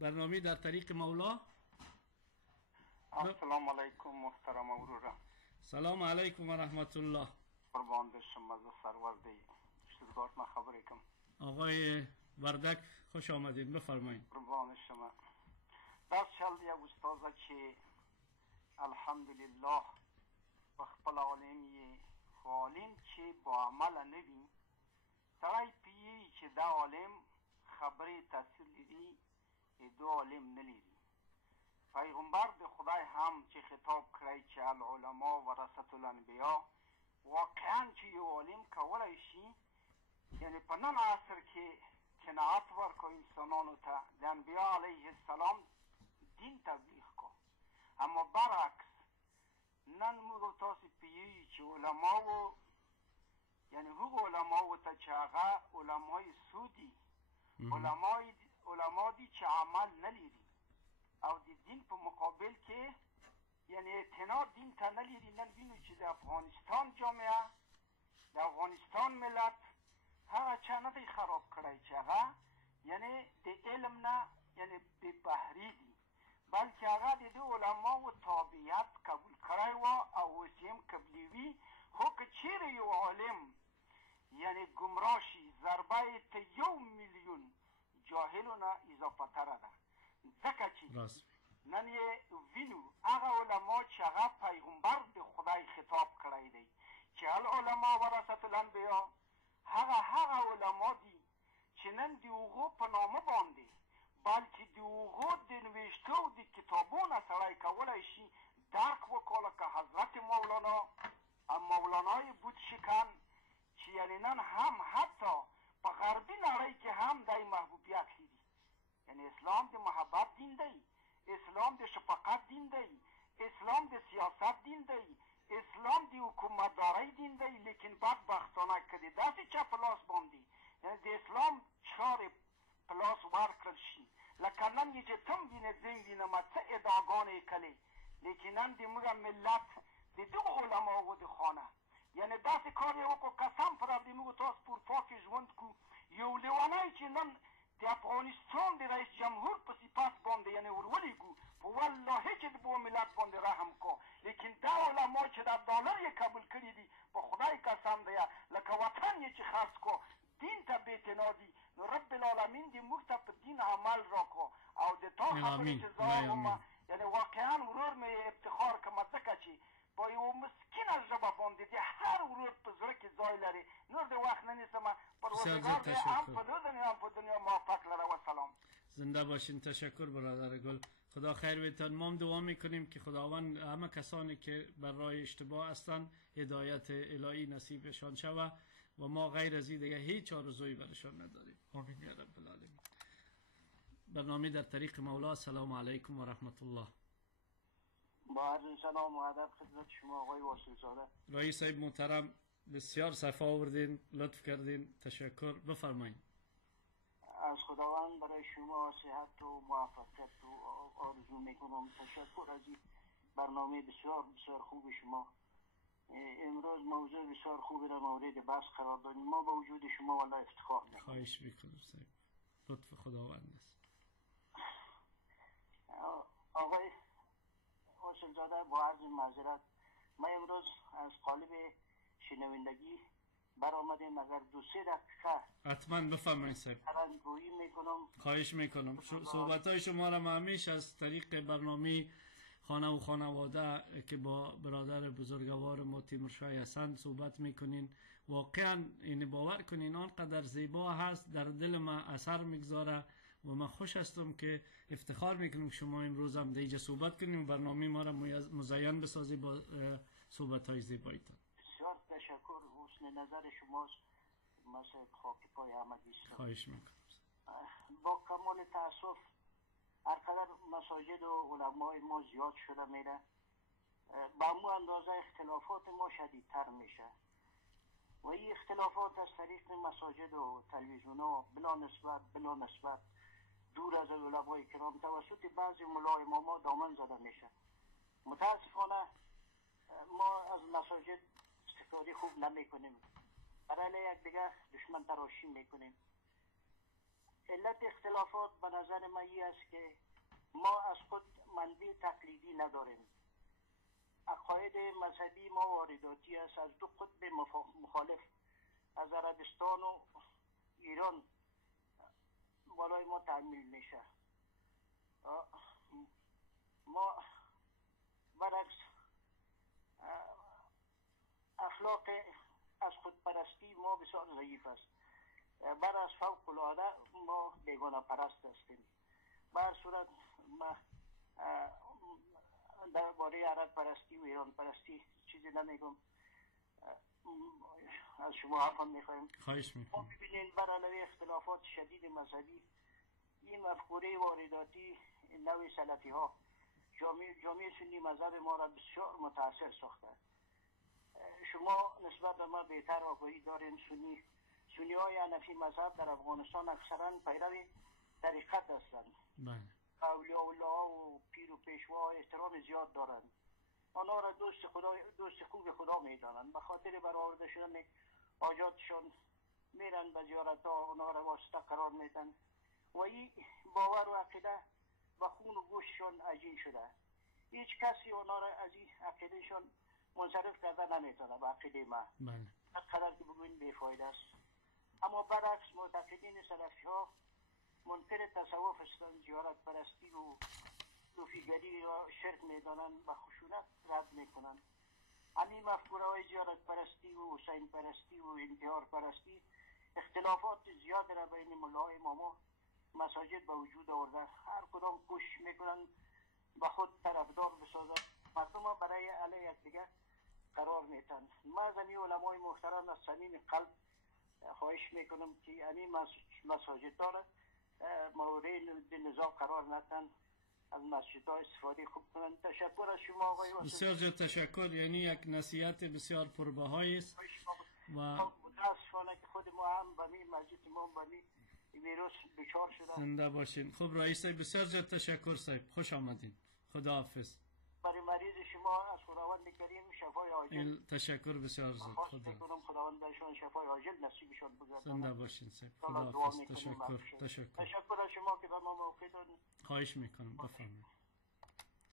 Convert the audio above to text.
برنامه در طریق مولا. السلام علیکم محترم ورورم. سلام علیکم و رحمت الله. قربان بشم از سروردی شتوتگارت ما خبری کم. آقای وردک خوش آمدید، بفرمایید. قربان شما. دست شل یک استاد که الحمدلله و خپل عالمی عالم چې با عمل نوی سړی پیږي چې دا عالم خبرې تاثیر لري دو عالم نه لري. پیغمبر د خدای هم چې خطاب کړی چې العلماء ورثة الانبیاء، واقعا چې یو عالم کولی شي یعنی په نن عصر کې قناعت ورکړو انسانانو ته د انبیاء علیه السلام دین تبلیغ کو. اما برعکس نن موږ تاسو پیږي چې علماو یعنی هغو علماو ته چې هغه علمای سودی علما دي چې عمل نه لري او د دین په مقابل کې یعنی اعتناد دین ته نه لري. نن وینو چې د افغانستان جامعه د افغانستان ملت هغه چا نه دی خراب کړی چې هغه یعنی د علم نه یعنی بې بهري دي، بلکې هغه د دې علماو تابعیت قبول کړی و او اوس یې هم قبلوي. خو که چیرې یو عالم یعنی ګمراه شي ضربه یې ته 1 میلیون جاهلو نه اضافه تره ده، ځکه چې نن یې وینو هغه علما چې هغه پیغمبر د خدای خطاب کړی دی چې العلماء ورثة الانبیاء، هغه علما دي چې نن د هغو په نامه باندې بلکې د هغو د نوشتو د کتابونه سړی کولی شي درک وکړه که حضرت مولانای بود شکن چې یعنی نن هم حتی په غربي نړۍ کې هم دی محبوبیت لري. یعنی اسلام د محبت دین دی، اسلام د شفقت دین دی، اسلام د سیاست دین دی، اسلام د حکومتدارۍ دین دی. لیکن بدبختانه که د داسې چا په لاس باندې یعنی د اسلام چارې په لاس ورکړل شي لکه نن یې چې تم وینې زنګ وینمه څه ادعاګانې یې کړې، لیکن نن د موږ ملت د دغو علماو د خانه یعنی داسې کار یې وکړو قسم پر د موږ تاسو په اروپا کې ژوند کړو یو لیونی چې نن د افغانستان د رئیس جمهور په صفت باندې یعنی ورولېږو په والله چې د بو ملت باندې رحم کو. لیکن دا علما چې دا ډالر یې قبول کړي دي په خدای قسم دی لکه وطن یې چې خرڅ کو دین ته بېاعتنادي، نو رب العالمین دې موږ ته په دین عمل راکړو او د تا خبرې چې زه وم یعنی واقعا ورور مې افتخار کوم ځکه چې با یو مسکینه ژبه باندې د هر ورور په زړه کې ځای لري. نور د وخت نه نیسم پروردګار دې هم په دنیا هم په دنیا موفق لره. و سلام. زنده باشین. تشکر برادر گل، خدا خیر بهتان. ما هم دعا میکنیم که خداوند همه کسانی که بر راه اشتباه هستند هدایت الهی نصیبشان شود و ما غیر از این دیگه هیچ آرزویی برشان نداریم. آمین یا رب العالمین. برنامه در طریق مولا. سلام علیکم و رحمت الله. با عرض سلام و ادب خدمت شما آقای واصل‌زاده. رئیس صاحب محترم بسیار صفا آوردین، لطف کردین، تشکر. بفرمایید. از خداوند برای شما صحت و موفقیت و آرزو میکنم. تشکر از این برنامه بسیار بسیار خوب شما. امروز موضوع بسیار خوبی را مورد بحث قرار دادیم. ما با وجود شما والله افتخار میکنم. خواهش میکنم صاحب، لطف خداوند است. آقای واصل‌زاده با عرض معذرت ما امروز از قالب شنوندگی برآمدیم، اگر 2-3 دقیقه حتما بفرمایید صاحب. ترنگویی میکنم. خواهش میکنم. صحبت‌های شما را همیشه از طریق برنامه خانه و خانواده که با برادر بزرگوار ما تیمورشاه حسن صحبت میکنین، واقعا این باور کنین آنقدر زیبا هست، در دل ما اثر میگذاره و من خوش هستم که افتخار میکنم شما امروز هم دیگه صحبت کنیم و برنامه ما را مزین بسازی با صحبت های زیبایتان. بسیار تشکر. حسن نظر شماست. مثل خاک پای احمدی است. خواهش میکنم. با کمال تاسف هرقدر مساجد و علمای ما زیاد شده میره با مو اندازه اختلافات ما شدیدتر میشه و این اختلافات از طریق مساجد و تلویزیون ها بلا نسبت دور از علمای کرام توسط بعضی ملا اماما دامن زده میشه. متاسفانه ما از مساجد استفاده خوب نمیکنیم، برای یک دیگه دشمن تراشی میکنیم. علت اختلافات به نظر من این است که ما از خود منبع تقلیدی نداریم. عقاید مذهبی ما وارداتی است از دو قطب مخالف، از عربستان و ایران بالای ما تحمیل میشه. ما برعکس اخلاق از خودپرستی ما بسیار ضعیف است. بر از فوق العاده ما بیگانه پرست هستیم. بر صورت ما درباره عرب پرستی و ایران پرستی چیزی نمیگم، از شما هم میخوایم. خواهش میکنم. ما ببینید بر علیه اختلافات شدید مذهبی این مفکوره وارداتی نوع سلفی ها جامعه سنی مذهب ما را بسیار متاثر ساخته. شما نسبت به ما بهتر آگاهی دارین. سنی های حنفی مذهب در افغانستان اکثرا پیرو طریقت هستند. اولیاء الله و پیر و پیشوا احترام زیاد دارند. آنها را دوست خوب خدا میدانند. به خاطر برآورده شدن حاجاتشان میرن به زیارت ها، آنها را واسطه قرار میدن و این باور و عقیده به خون و گوشتشان عجین شده. هیچ کسی آنها را از این عقیدهشان منصرف کرده نمیتونه. به عقیده ما هر که بگوین بیفایده است. اما برعکس معتقدین سلفی ها منکر تصوف هستند، زیارت پرستی و صوفیگری را شرک میدانند، به خشونت رد میکنند. همین مفکوره های زیارت پرستی و حسین پرستی و انتحار پرستی اختلافات زیاد را بین ملاهای اماما مساجد به وجود آورده. هر کدام کوشش میکنند به خود طرفدار بسازند، مردم ها برای علیه یکدیگر قرار میتن. من از این علمای محترم از صمیم قلب خواهش میکنم که این مساجد ها را مورد نزاع قرار ندن، از مسجد ها استفاده خوب کنند. تشکر از شما آقای واسطی. بسیار زیاد تشکر. یعنی یک نصیحت بسیار پربهایی است و متاسفانه که خود ما هم به این مسجد امام به این ویروس دچار شده. زنده باشین. خب رئیس صاحب بسیار زیاد تشکر صاحب. خوش آمدین. خدا حافظ. برای مریض شما از خداوند کریم شفای عاجل. تشکر بسیار زیاد. خداوند برشان شفای عاجل نصیبشان بگرداند. زنده باشین صاحب. خدا حافظ. تشکر. تشکر از شما که به ما موقع دادید. خواهش میکنم. بفرمایید.